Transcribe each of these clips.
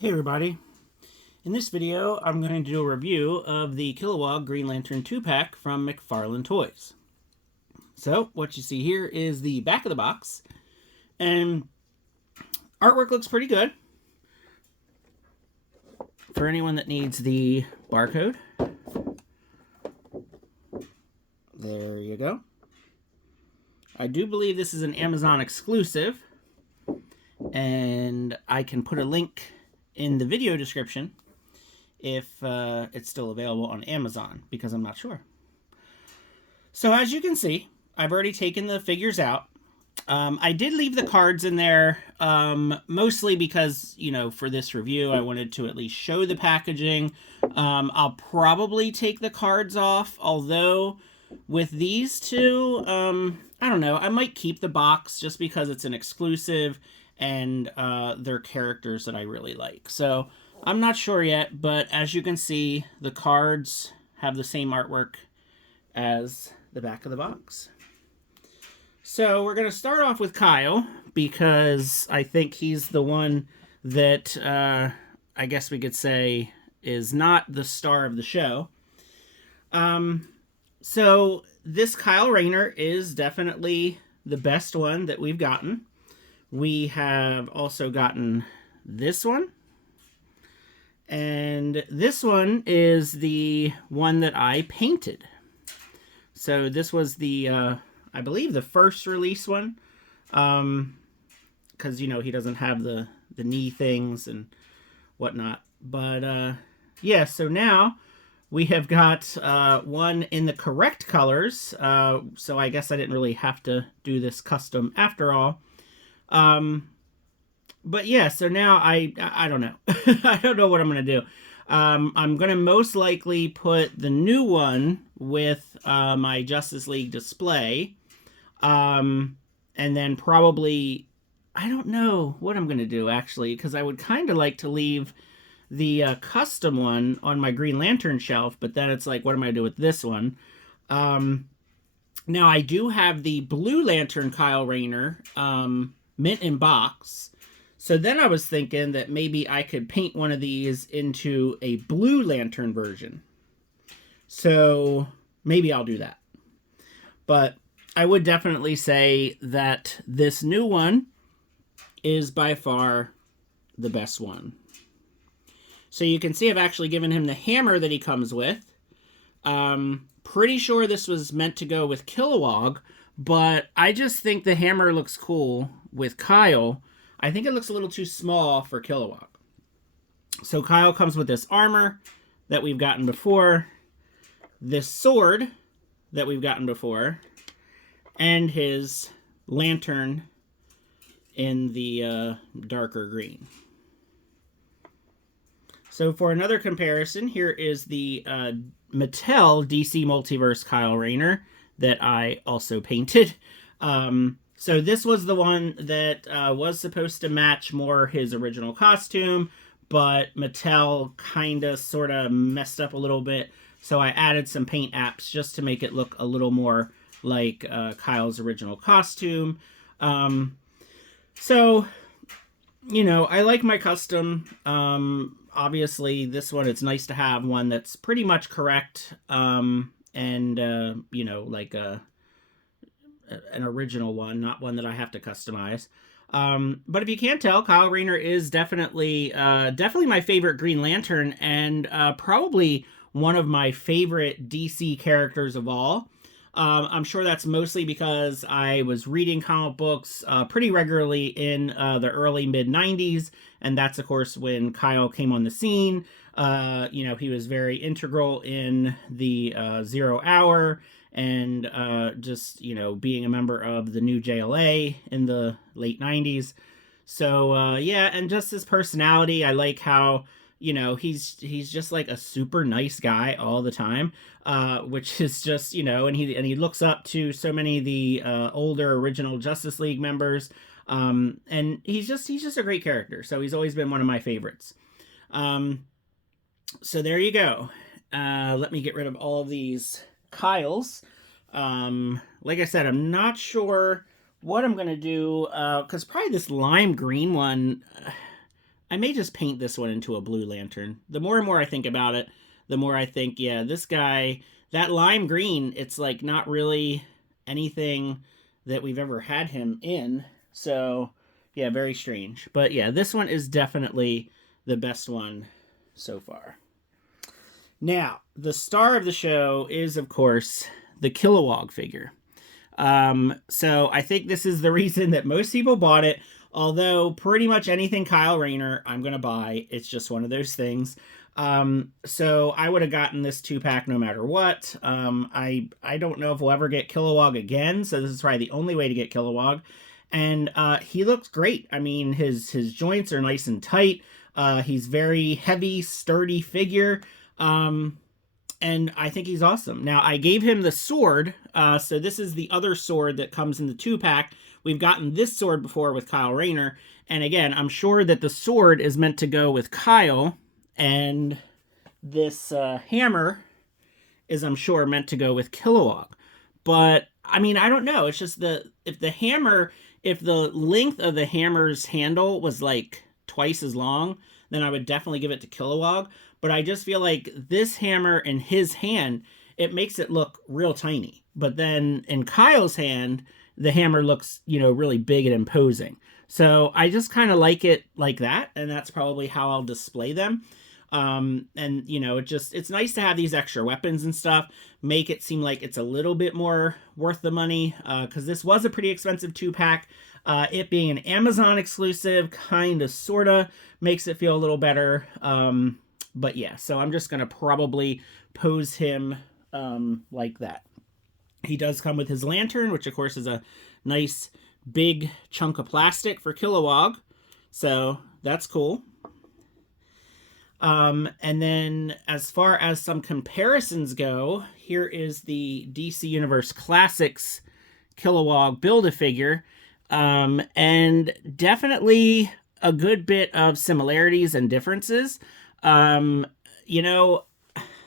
Hey everybody, in this video I'm going to do a review of the Kilowog Green Lantern 2-pack from McFarlane Toys. So what you see here is the back of the box, and artwork looks pretty good. For anyone that needs the barcode, there you go. I do believe this is an Amazon exclusive, and I can put a link in the video description if it's still available on Amazon, because I'm not sure. So as you can see, I've already taken the figures out. I did leave the cards in there, mostly because, for this review, I wanted to at least show the packaging. I'll probably take the cards off, although with these two, I don't know, I might keep the box just because it's an exclusive and they're characters that I really like. So I'm not sure yet, but as you can see, the cards have the same artwork as the back of the box. So we're going to start off with Kyle, because I think he's the one that I guess we could say is not the star of the show. So this Kyle Rayner is definitely the best one that we've gotten. We have also gotten this one. And this one is the one that I painted. So this was the, I believe, the first release one. Because, he doesn't have the knee things and whatnot. But, yeah, so now we have got one in the correct colors. So I guess I didn't really have to do this custom after all. But yeah, so now I don't know. I don't know what I'm going to do. I'm going to most likely put the new one with my Justice League display. And then probably, I don't know what I'm going to do, actually, because I would kind of like to leave the custom one on my Green Lantern shelf, but then it's like, what am I going to do with this one? Now, I do have the Blue Lantern Kyle Rayner mint in box. So then I was thinking that maybe I could paint one of these into a Blue Lantern version. So maybe I'll do that. But I would definitely say that this new one is by far the best one. So you can see I've actually given him the hammer that he comes with. Pretty sure this was meant to go with Kilowog, but I just think the hammer looks cool with Kyle. I think it looks a little too small for Kilowog. So Kyle comes with this armor that we've gotten before, this sword that we've gotten before, and his lantern in the darker green. So for another comparison, here is the Mattel DC Multiverse Kyle Rayner that I also painted. So this was the one that was supposed to match more his original costume, but Mattel kind of sort of messed up a little bit. So I added some paint apps just to make it look a little more like Kyle's original costume. So, I like my custom. Obviously, this one, it's nice to have one that's pretty much correct. And, like an original one, not one that I have to customize. But if you can't tell, Kyle Rayner is definitely my favorite Green Lantern, and probably one of my favorite DC characters of all. I'm sure that's mostly because I was reading comic books pretty regularly in the early mid-90s, and that's, of course, when Kyle came on the scene. He was very integral in the 0 Hour, and just, being a member of the new JLA in the late 90s. So, yeah, and just his personality, I like how, he's just like a super nice guy all the time, which is just, and he looks up to so many of the older original Justice League members, and he's just a great character. So he's always been one of my favorites. So there you go. Let me get rid of all of these Kyles. Like I said, I'm not sure what I'm going to do, because probably this lime green one, I may just paint this one into a blue lantern. The more and more I think about it, the more I think, yeah, this guy, that lime green, it's like not really anything that we've ever had him in. So, yeah, very strange. But yeah, this one is definitely the best one so far. Now, the star of the show is, of course, the Kilowog figure. So I think this is the reason that most people bought it. Although pretty much anything Kyle Rayner, I'm gonna buy. It's just one of those things. So I would have gotten this 2-pack no matter what. I don't know if we'll ever get Kilowog again, so this is probably the only way to get Kilowog. And he looks great. I mean, his joints are nice and tight. He's very heavy, sturdy figure. And I think he's awesome. Now, I gave him the sword. So this is the other sword that comes in the 2-pack. We've gotten this sword before with Kyle Rayner. And again, I'm sure that the sword is meant to go with Kyle. And this hammer is, I'm sure, meant to go with Kilowog. But, I mean, I don't know. It's just if the length of the hammer's handle was like twice as long, then I would definitely give it to Kilowog. But I just feel like this hammer in his hand, it makes it look real tiny. But then in Kyle's hand, the hammer looks, really big and imposing. So I just kind of like it like that, and that's probably how I'll display them. And, it's nice to have these extra weapons and stuff, make it seem like it's a little bit more worth the money, because this was a pretty expensive 2-pack. It being an Amazon exclusive, kind of, sort of, makes it feel a little better. But yeah, so I'm just going to probably pose him like that. He does come with his lantern, which of course is a nice big chunk of plastic for Kilowog. So that's cool. And then as far as some comparisons go, here is the DC Universe Classics Kilowog Build-A-Figure. And definitely a good bit of similarities and differences. I'm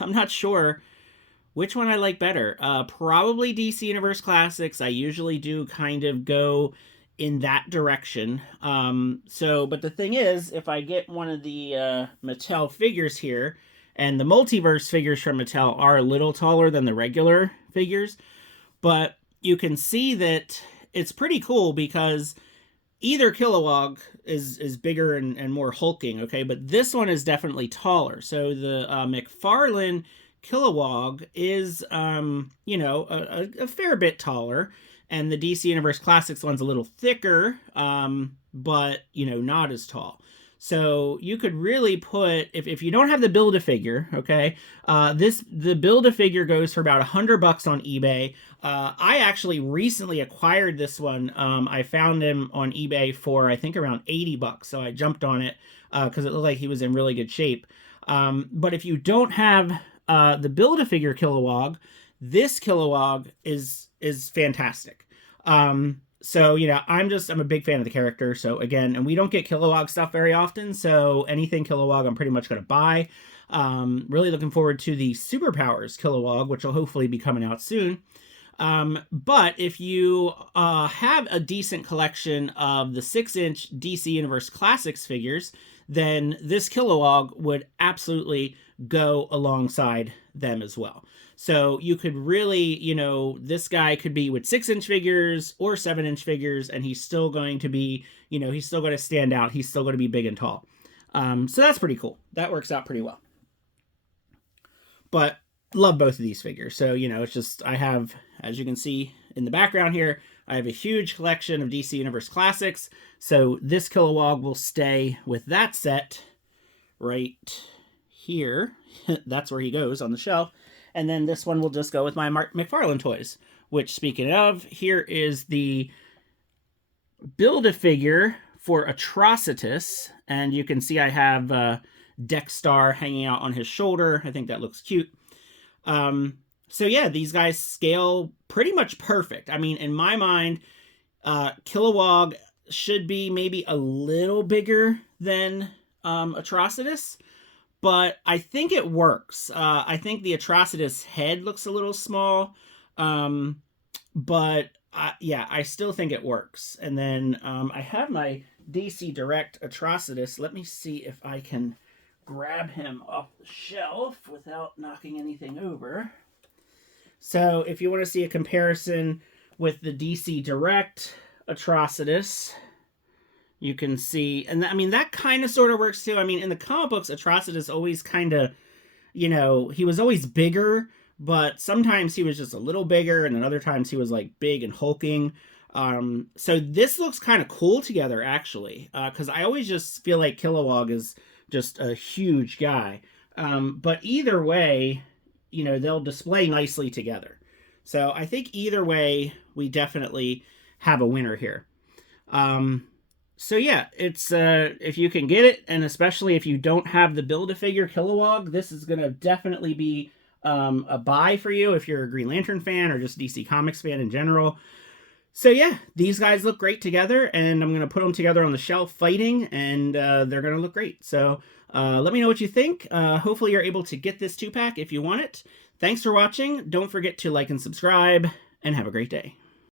not sure which one I like better. Probably DC Universe Classics. I usually do kind of go in that direction. But the thing is, if I get one of the Mattel figures here, and the Multiverse figures from Mattel are a little taller than the regular figures, but you can see that it's pretty cool because either Kilowog is bigger and more hulking, okay? But this one is definitely taller. So the McFarlane Kilowog is, a fair bit taller. And the DC Universe Classics one's a little thicker, but, not as tall. So you could really put, if you don't have the Build-A-Figure, okay, the Build-A-Figure goes for about $100 on eBay. I actually recently acquired this one. I found him on eBay for, I think, around $80. So I jumped on it because it looked like he was in really good shape. But if you don't have the Build-A-Figure Kilowog, this Kilowog is fantastic. So, I'm a big fan of the character. So again, and we don't get Kilowog stuff very often. So anything Kilowog, I'm pretty much going to buy. Really looking forward to the Superpowers Kilowog, which will hopefully be coming out soon. But if you have a decent collection of the 6-inch DC Universe Classics figures, then this Kilowog would absolutely go alongside them as well. So you could really, this guy could be with 6-inch figures or 7-inch figures, and he's still going to be, he's still going to stand out. He's still going to be big and tall. So that's pretty cool. That works out pretty well. But love both of these figures. So, it's just, I have, as you can see in the background here, I have a huge collection of DC Universe Classics. So this Kilowog will stay with that set right here. That's where he goes on the shelf. And then this one will just go with my McFarlane toys, which, speaking of, here is the Build-A-Figure for Atrocitus. And you can see I have Dexstar hanging out on his shoulder. I think that looks cute. So yeah, these guys scale pretty much perfect. I mean, in my mind, Kilowog should be maybe a little bigger than Atrocitus. But I think it works. I think the Atrocitus head looks a little small. But I still think it works. And then I have my DC Direct Atrocitus. Let me see if I can grab him off the shelf without knocking anything over. So if you want to see a comparison with the DC Direct Atrocitus, you can see, and I mean, that kind of sort of works too. I mean, in the comic books, Atrocitus always kind of, you know, he was always bigger, but sometimes he was just a little bigger, and then other times he was like big and hulking. So this looks kind of cool together, actually, because I always just feel like Kilowog is just a huge guy. But either way, you know, they'll display nicely together. So I think either way, we definitely have a winner here. So yeah, it's if you can get it, and especially if you don't have the Build-A-Figure Kilowog, this is going to definitely be a buy for you if you're a Green Lantern fan or just DC Comics fan in general. So yeah, these guys look great together, and I'm going to put them together on the shelf fighting, and they're going to look great. So let me know what you think. Hopefully you're able to get this 2-pack if you want it. Thanks for watching. Don't forget to like and subscribe, and have a great day.